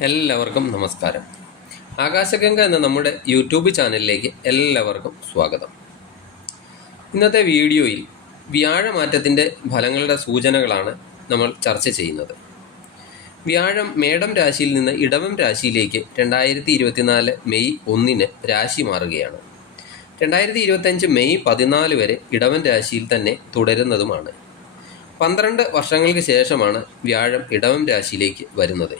എല്ലാവർക്കും നമസ്കാരം. ആകാശഗംഗ എന്ന നമ്മുടെ യൂട്യൂബ് ചാനലിലേക്ക് എല്ലാവർക്കും സ്വാഗതം. ഇന്നത്തെ വീഡിയോയിൽ വ്യാഴമാറ്റത്തിന്റെ ഫലങ്ങളുടെ സൂചനകളാണ് നമ്മൾ ചർച്ച ചെയ്യുന്നത്. വ്യാഴം മേടം രാശിയിൽ നിന്ന് ഇടവം രാശിയിലേക്ക് രണ്ടായിരത്തി ഇരുപത്തിനാല് മെയ് ഒന്നിന് രാശി മാറുകയാണ്. രണ്ടായിരത്തി ഇരുപത്തഞ്ച് മെയ് പതിനാല് വരെ ഇടവൻ രാശിയിൽ തന്നെ തുടരുന്നതുമാണ്. പന്ത്രണ്ട് വർഷങ്ങൾക്ക് ശേഷമാണ് വ്യാഴം ഇടവം രാശിയിലേക്ക് വരുന്നത്.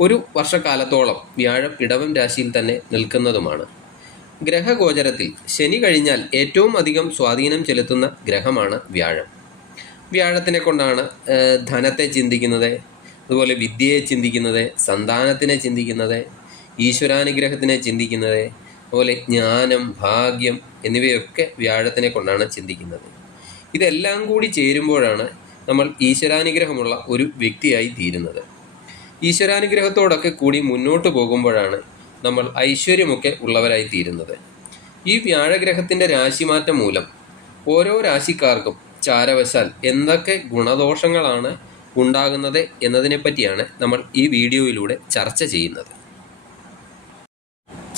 ഒരു വർഷക്കാലത്തോളം വ്യാഴം ഇടവം രാശിയിൽ തന്നെ നിൽക്കുന്നതുമാണ്. ഗ്രഹഗോചരത്തിൽ ശനി കഴിഞ്ഞാൽ ഏറ്റവും അധികം സ്വാധീനം ചെലുത്തുന്ന ഗ്രഹമാണ് വ്യാഴം. വ്യാഴത്തിനെ കൊണ്ടാണ് ധനത്തെ ചിന്തിക്കുന്നത് അതുപോലെ വിദ്യയെ ചിന്തിക്കുന്നത് സന്താനത്തിനെ ചിന്തിക്കുന്നത് ഈശ്വരാനുഗ്രഹത്തിനെ ചിന്തിക്കുന്നത് അതുപോലെ ജ്ഞാനം ഭാഗ്യം എന്നിവയൊക്കെ വ്യാഴത്തിനെ കൊണ്ടാണ് ചിന്തിക്കുന്നത്. ഇതെല്ലാം കൂടി ചേരുമ്പോഴാണ് നമ്മൾ ഈശ്വരാനുഗ്രഹമുള്ള ഒരു വ്യക്തിയായി തീരുന്നത്. ഈശ്വരാനുഗ്രഹത്തോടൊക്കെ കൂടി മുന്നോട്ട് പോകുമ്പോഴാണ് നമ്മൾ ഐശ്വര്യമൊക്കെ ഉള്ളവരായി തീരുന്നത്. ഈ വ്യാഴഗ്രഹത്തിന്റെ രാശിമാറ്റം മൂലം ഓരോ രാശിക്കാർക്കും ചാരവശാൽ എന്തൊക്കെ ഗുണദോഷങ്ങളാണ് ഉണ്ടാകുന്നത് എന്നതിനെപ്പറ്റിയാണ് നമ്മൾ ഈ വീഡിയോയിലൂടെ ചർച്ച ചെയ്യുന്നത്.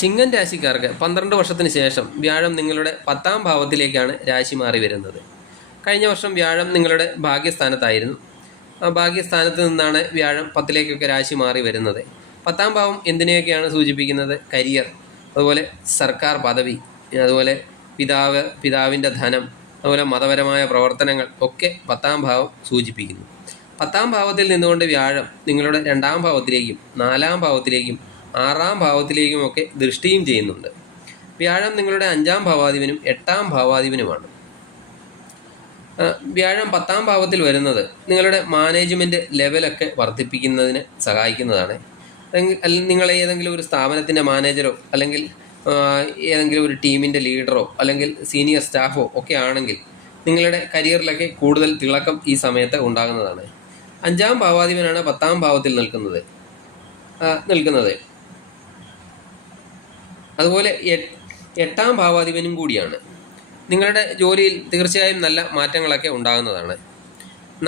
ചിങ്ങൻ രാശിക്കാർക്ക് പന്ത്രണ്ട് വർഷത്തിന് ശേഷം വ്യാഴം നിങ്ങളുടെ പത്താം ഭാവത്തിലേക്കാണ് രാശി മാറി വരുന്നത്. കഴിഞ്ഞ വർഷം വ്യാഴം നിങ്ങളുടെ ഭാഗ്യസ്ഥാനത്തായിരുന്നു. ആ ഭാഗ്യസ്ഥാനത്ത് നിന്നാണ് വ്യാഴം പത്തിലേക്കൊക്കെ രാശി മാറി വരുന്നത്. പത്താം ഭാവം എന്തിനെയൊക്കെയാണ് സൂചിപ്പിക്കുന്നത്? കരിയർ അതുപോലെ സർക്കാർ പദവി അതുപോലെ പിതാവ് പിതാവിന്റെ ധനം അതുപോലെ മതപരമായ പ്രവർത്തനങ്ങൾ ഒക്കെ പത്താം ഭാവം സൂചിപ്പിക്കുന്നു. പത്താം ഭാവത്തിൽ നിന്നുകൊണ്ട് വ്യാഴം നിങ്ങളുടെ രണ്ടാം ഭാവത്തിലേക്കും നാലാം ഭാവത്തിലേക്കും ആറാം ഭാവത്തിലേക്കും ഒക്കെ ദൃഷ്ടിയും ചെയ്യുന്നുണ്ട്. വ്യാഴം നിങ്ങളുടെ അഞ്ചാം ഭാവാധിപനും എട്ടാം ഭാവാധിപനുമാണ്. വ്യാഴം പത്താം ഭാവത്തിൽ വരുന്നത് നിങ്ങളുടെ മാനേജ്മെന്റ് ലെവലൊക്കെ വർദ്ധിപ്പിക്കുന്നതിന് സഹായിക്കുന്നതാണ്. നിങ്ങൾ ഏതെങ്കിലും ഒരു സ്ഥാപനത്തിന്റെ മാനേജറോ അല്ലെങ്കിൽ ഏതെങ്കിലും ഒരു ടീമിന്റെ ലീഡറോ അല്ലെങ്കിൽ സീനിയർ സ്റ്റാഫോ ഒക്കെ ആണെങ്കിൽ നിങ്ങളുടെ കരിയറിലൊക്കെ കൂടുതൽ തിളക്കം ഈ സമയത്ത് ഉണ്ടാകുന്നതാണ്. അഞ്ചാം ഭാവാധിപനാണ് പത്താം ഭാവത്തിൽ നിൽക്കുന്നത്. നിൽക്കുന്നത്. അതുപോലെ എട്ടാം ഭാവാധിപനും കൂടിയാണ്. നിങ്ങളുടെ ജോലിയിൽ തീർച്ചയായും നല്ല മാറ്റങ്ങളൊക്കെ ഉണ്ടാകുന്നതാണ്.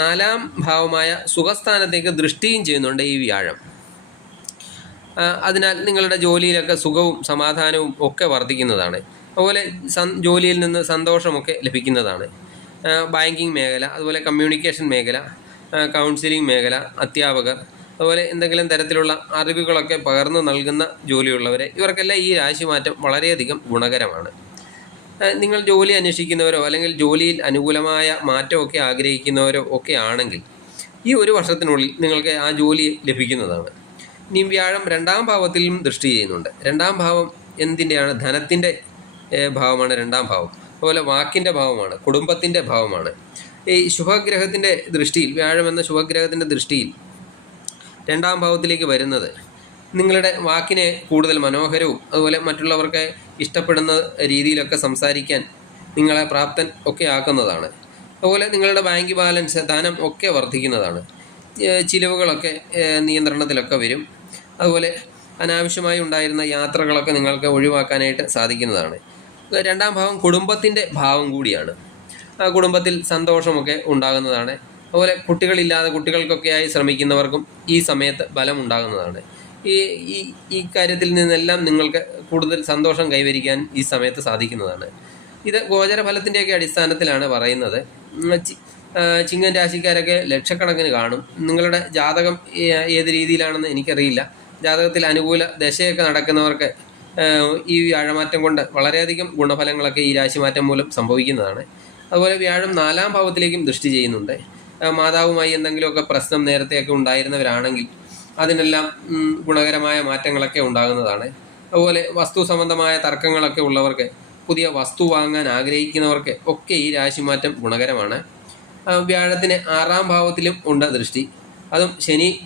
നാലാം ഭാവമായ സുഖസ്ഥാനത്തേക്ക് ദൃഷ്ടിയും ചെയ്യുന്നുണ്ട് ഈ വ്യാഴം. അതിനാൽ നിങ്ങളുടെ ജോലിയിലൊക്കെ സുഖവും സമാധാനവും ഒക്കെ വർദ്ധിക്കുന്നതാണ്. അതുപോലെ ജോലിയിൽ നിന്ന് സന്തോഷമൊക്കെ ലഭിക്കുന്നതാണ്. ബാങ്കിങ് മേഖല അതുപോലെ കമ്മ്യൂണിക്കേഷൻ മേഖല കൗൺസിലിംഗ് മേഖല അധ്യാപകർ അതുപോലെ എന്തെങ്കിലും തരത്തിലുള്ള അറിവുകളൊക്കെ പകർന്നു നൽകുന്ന ജോലിയുള്ളവരെ ഇവർക്കെല്ലാം ഈ രാശിമാറ്റം വളരെയധികം ഗുണകരമാണ്. നിങ്ങൾ ജോലി അന്വേഷിക്കുന്നവരോ അല്ലെങ്കിൽ ജോലിയിൽ അനുകൂലമായ മാറ്റമൊക്കെ ആഗ്രഹിക്കുന്നവരോ ഒക്കെ ആണെങ്കിൽ ഈ ഒരു വർഷത്തിനുള്ളിൽ നിങ്ങൾക്ക് ആ ജോലി ലഭിക്കുന്നതാണ്. ഇനി വ്യാഴം രണ്ടാം ഭാവത്തിലും ദൃഷ്ടി ചെയ്യുന്നുണ്ട്. രണ്ടാം ഭാവം എന്തിന്റെയാണ്? ധനത്തിന്റെ ഭാവമാണ് രണ്ടാം ഭാവം. അതുപോലെ വാക്കിന്റെ ഭാവമാണ് കുടുംബത്തിന്റെ ഭാവമാണ്. ഈ ശുഭഗ്രഹത്തിന്റെ ദൃഷ്ടിയിൽ വ്യാഴം എന്ന ശുഭഗ്രഹത്തിന്റെ ദൃഷ്ടിയിൽ രണ്ടാം ഭാവത്തിലേക്ക് വരുന്നത് നിങ്ങളുടെ വാക്കിനെ കൂടുതൽ മനോഹരവും അതുപോലെ മറ്റുള്ളവർക്ക് ഇഷ്ടപ്പെടുന്ന രീതിയിലൊക്കെ സംസാരിക്കാൻ നിങ്ങളെ പ്രാപ്തൻ ഒക്കെ ആക്കുന്നതാണ്. അതുപോലെ നിങ്ങളുടെ ബാങ്ക് ബാലൻസ് ധനം ഒക്കെ വർദ്ധിക്കുന്നതാണ്. ചിലവുകളൊക്കെ നിയന്ത്രണത്തിലൊക്കെ വരും. അതുപോലെ അനാവശ്യമായി ഉണ്ടായിരുന്ന യാത്രകളൊക്കെ നിങ്ങൾക്ക് ഒഴിവാക്കാനായിട്ട് സാധിക്കുന്നതാണ്. രണ്ടാം ഭാവം കുടുംബത്തിന്റെ ഭാവം കൂടിയാണ്. ആ കുടുംബത്തിൽ സന്തോഷമൊക്കെ ഉണ്ടാകുന്നതാണ്. അതുപോലെ കുട്ടികളില്ലാതെ കുട്ടികൾക്കൊക്കെയായി ശ്രമിക്കുന്നവർക്കും ഈ സമയത്ത് ബലം ഉണ്ടാകുന്നതാണ് ഈ ഈ ഈ കാര്യത്തിൽ നിന്നെല്ലാം നിങ്ങൾക്ക് കൂടുതൽ സന്തോഷം കൈവരിക്കാൻ ഈ സമയത്ത് സാധിക്കുന്നതാണ്. ഇത് ഗോചരഫലത്തിന്റെയൊക്കെ അടിസ്ഥാനത്തിലാണ് പറയുന്നത്. ചിങ്ങൻ രാശിക്കാരൊക്കെ ലക്ഷക്കണക്കിന് കാണും. നിങ്ങളുടെ ജാതകം ഏത് രീതിയിലാണെന്ന് എനിക്കറിയില്ല. ജാതകത്തിൽ അനുകൂല ദശയൊക്കെ നടക്കുന്നവർക്ക് ഈ വ്യാഴമാറ്റം കൊണ്ട് വളരെയധികം ഗുണഫലങ്ങളൊക്കെ ഈ രാശിമാറ്റം മൂലം സംഭവിക്കുന്നതാണ്. അതുപോലെ വ്യാഴം നാലാം ഭാവത്തിലേക്കും ദൃഷ്ടി ചെയ്യുന്നുണ്ട്. മാതാവുമായി എന്തെങ്കിലുമൊക്കെ പ്രശ്നം നേരത്തെയൊക്കെ ഉണ്ടായിരുന്നവരാണെങ്കിൽ അതിനെല്ലാം ഗുണകരമായ മാറ്റങ്ങളൊക്കെ ഉണ്ടാകുന്നതാണ്. അതുപോലെ വസ്തു സംബന്ധമായ തർക്കങ്ങളൊക്കെ ഉള്ളവർക്ക് പുതിയ വസ്തു വാങ്ങാൻ ആഗ്രഹിക്കുന്നവർക്ക് ഒക്കെ ഈ രാശിമാറ്റം ഗുണകരമാണ്. വ്യാഴത്തിന് ആറാം ഭാവത്തിലും ഉണ്ട് ദൃഷ്ടി. അതും ശനി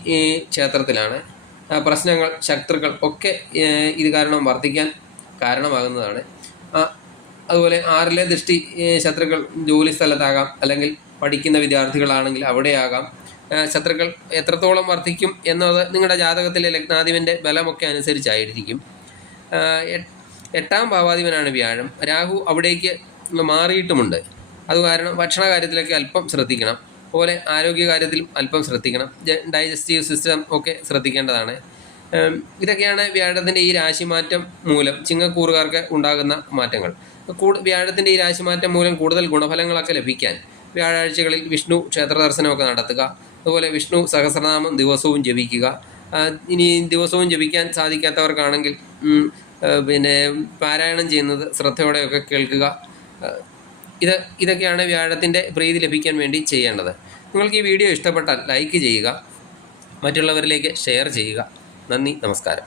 ക്ഷേത്രത്തിലാണ്. പ്രശ്നങ്ങൾ ശത്രുക്കൾ ഒക്കെ ഇത് കാരണം വർദ്ധിക്കാൻ കാരണമാകുന്നതാണ്. അതുപോലെ ആറിലെ ദൃഷ്ടി ശത്രുക്കൾ ജോലി സ്ഥലത്താകാം അല്ലെങ്കിൽ പഠിക്കുന്ന വിദ്യാർത്ഥികളാണെങ്കിൽ അവിടെയാകാം. ശത്രുക്കൾ എത്രത്തോളം വർദ്ധിക്കും എന്നത് നിങ്ങളുടെ ജാതകത്തിലെ ലഗ്നാധിപന്റെ ബലമൊക്കെ അനുസരിച്ചായിരിക്കും. എട്ടാം ഭാവാധിപനാണ് വ്യാഴം. രാഹു അവിടേക്ക് മാറിയിട്ടുമുണ്ട്. അത് കാരണം ഭക്ഷണ കാര്യത്തിലൊക്കെ അല്പം ശ്രദ്ധിക്കണം. അതുപോലെ ആരോഗ്യകാര്യത്തിലും അല്പം ശ്രദ്ധിക്കണം. ഡൈജസ്റ്റീവ് സിസ്റ്റം ഒക്കെ ശ്രദ്ധിക്കേണ്ടതാണ്. ഇതൊക്കെയാണ് വ്യാഴത്തിന്റെ ഈ രാശിമാറ്റം മൂലം ചിങ്ങക്കൂറുകാർക്ക് ഉണ്ടാകുന്ന മാറ്റങ്ങൾ. കൂടു വ്യാഴത്തിന്റെ ഈ രാശിമാറ്റം മൂലം കൂടുതൽ ഗുണഫലങ്ങളൊക്കെ ലഭിക്കാൻ വ്യാഴാഴ്ചകളിൽ വിഷ്ണു ക്ഷേത്ര ദർശനമൊക്കെ നടത്തുക. അതുപോലെ വിഷ്ണു സഹസ്രനാമം ദിവസവും ജപിക്കുക. ഇനി ദിവസവും ജപിക്കാൻ സാധിക്കാത്തവർക്കാണെങ്കിൽ പിന്നെ പാരായണം ചെയ്യുന്നത് ശ്രദ്ധയോടെയൊക്കെ കേൾക്കുക. ഇത് ഇതൊക്കെയാണ് വ്യാഴത്തിന്റെ പ്രീതി ലഭിക്കാൻ വേണ്ടി ചെയ്യേണ്ടത്. നിങ്ങൾക്ക് ഈ വീഡിയോ ഇഷ്ടപ്പെട്ടാൽ ലൈക്ക് ചെയ്യുക. മറ്റുള്ളവരിലേക്ക് ഷെയർ ചെയ്യുക. നന്ദി നമസ്കാരം.